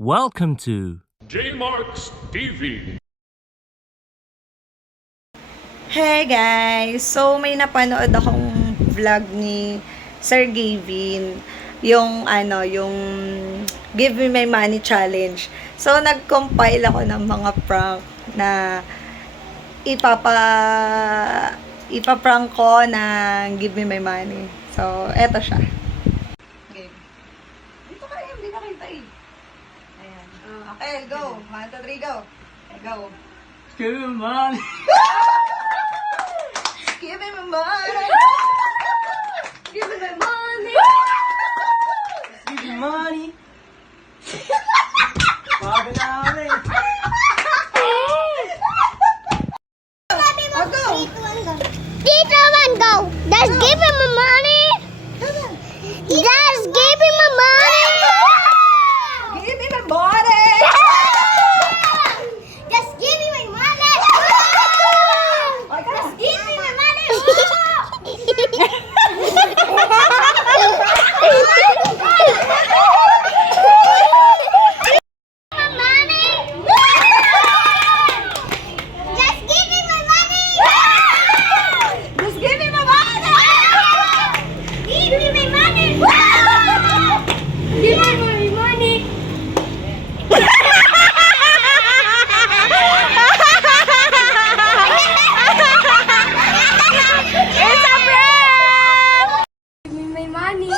Welcome to J-Marks TV. Hey guys! So, may napanood akong vlog ni Sir Gavin. Yung Give Me My Money Challenge. So, nag-compile ako ng mga prank na ipaprank ko ng Give Me My Money. So, eto siya. Game. Dito ka, hindi na kita eh. Ayan. Okay, go. 1, 2, 3, go. Go. Give me money. Give me my money. Give me my money. Give me money. Bago namin. I'll go. 3, 2, 1, go! Just give him my money! Just give him my money! Give me my money. Just give me my money! Just give me my money! Just give me my money! Just give me my money. Give me my money! Give me my money! It's a prank. Give me my money!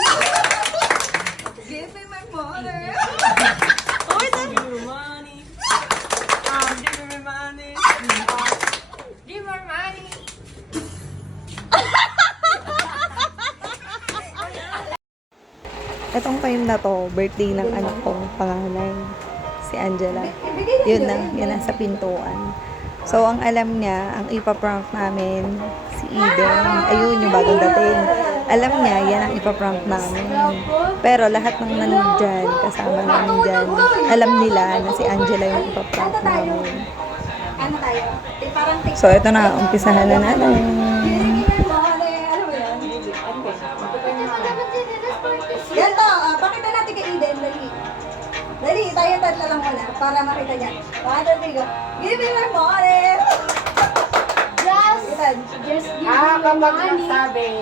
Give me my money. Give me money. Give me money. Give my money! Etong time na to, birthday ng anak kong panganay, si Angela. Yun na sa pintuan. So, ang alam niya, ang ipaprank namin, si Eden, ayun yung bagong dating. Alam niya, yan ang ipaprank namin. Pero lahat ng nandyan, kasama namin dyan, alam nila na si Angela yung ipaprank namin. Ano tayo? Parang So, ito na, umpisahan na natin. Ganto, pakita natin kay Eden, dali. Dali, tayo tatlo lang muna para makita niya. 1, 2, 3, go. Give me my money! Eden. Just give me my money!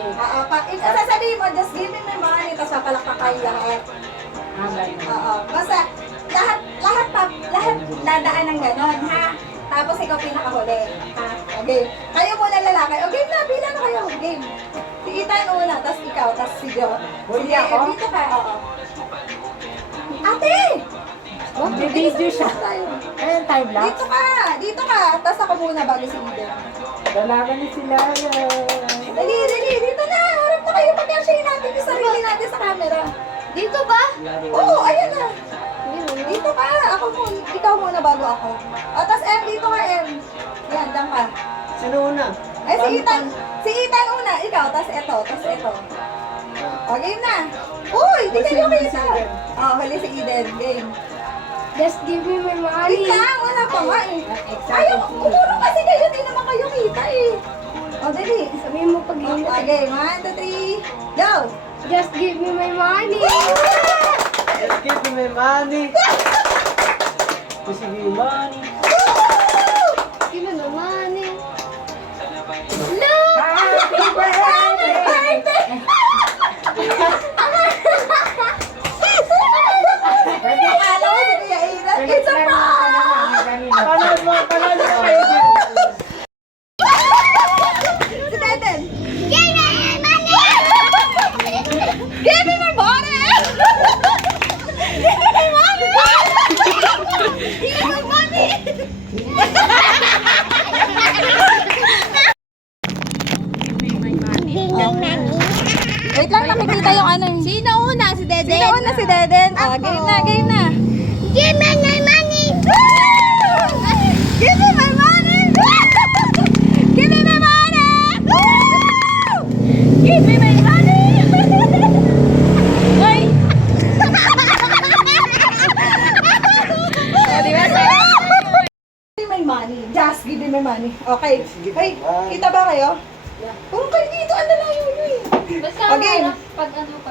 Sasabihin mo, just give me my money, tapos papalakpak kayo lahat. Oo. Basta, lahat dadaan ng ganon, ha? Tapos ikaw pinakahuli, ha? Okay. Kayo muna lalaki. O, game na, bilang na kayo. Game. Si Ethan una, tapos ikaw, tapos si Jo. Sige, dito ka, oo. Ate! May-video siya. Ayun, time lapse. Dito ka. Tapos ako muna bago si Eden. Dalaga ni sila. Dali, dito na. Harap na kayo. Pag-share natin yung sarili natin sa camera. Dito ba? Oo, ayan na. Dito ka. Ako muna. Ikaw muna bago ako. O, tapos M, dito ka, M. Yan, dyan ka. Sino una? Eh, si Ethan una. Ikaw, tapos ito, tapos ito. O, game na. Uy, di kayo kita. O, huli si Eden. Game. Just give me my Wait money! lang, wala pa nga eh. Ayaw, kumuro kasi kayo. Di naman kayo kita eh. O, dali. Sabihin mo pag hindi. Okay, 1, 2, 3, go! Just give me my money! Let's give me my money. Just give me money. Give me my money! Look! Akala ko si Kuya Aidan. It's a prank! Panalo kayo din. Si Deden! Give me my money! Give me my money! Give me my money! Give me my money! Wait lang, nakikita yung ano. Sino una? Si Dede? Sino una si Deden? O, game na, game na. Give me my money! Give me my money! Give me my money! Give me my money! Ay! Give me my money. Just give me my money. Okay. Hey, kita ba kayo? Kung kayo dito, ang lalayo nyo eh. Basta Okay. pag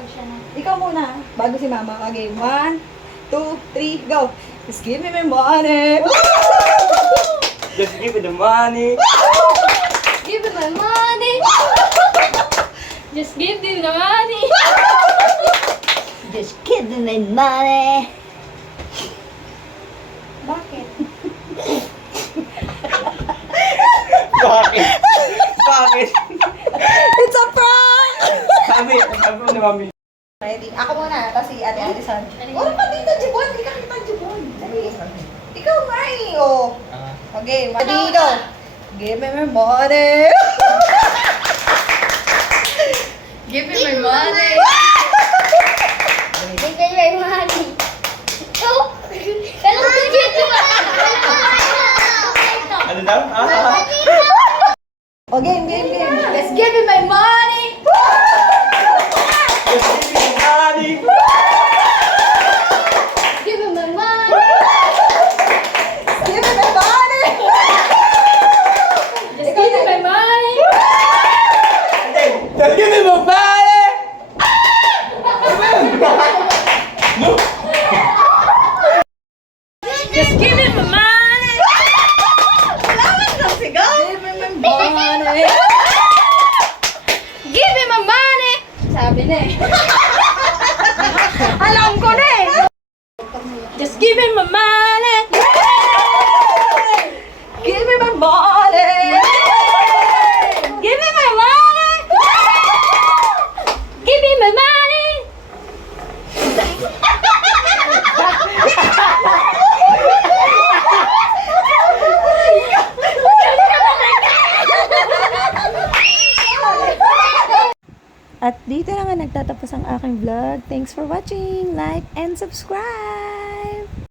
siya na. Ikaw muna, bago si Mama. Okay, 1, 2, 3, go. Just give me my money. Just give me the money. Give me my money. Just give me the money. Just give me my money. Bakit? Bakit? Bakit? It's a prank! Sabi mo na mami. Ready? Ako muna, tapos si Ate Alison. Wala pa dito, Jibon. Hindi ka kita, Jibon. Dali. Ikaw nga eh, oh. Okay, ready, go. Give me my money. Give me my money. Give me my money. Oh, kalau begitu. Ano daw? Oh, game. Just give me my money. Just give me the money. Give me my money. Give me my money. Just give me my money. Just give me my money. Just give me my money. Give me my money. Give me my money. Sabi na eh. Alam ko na eh. Just give me my money. Give me my money. Give me my money. Give me my money. At dito na nga nagtatapos ang aking vlog. Thanks for watching. Like and subscribe!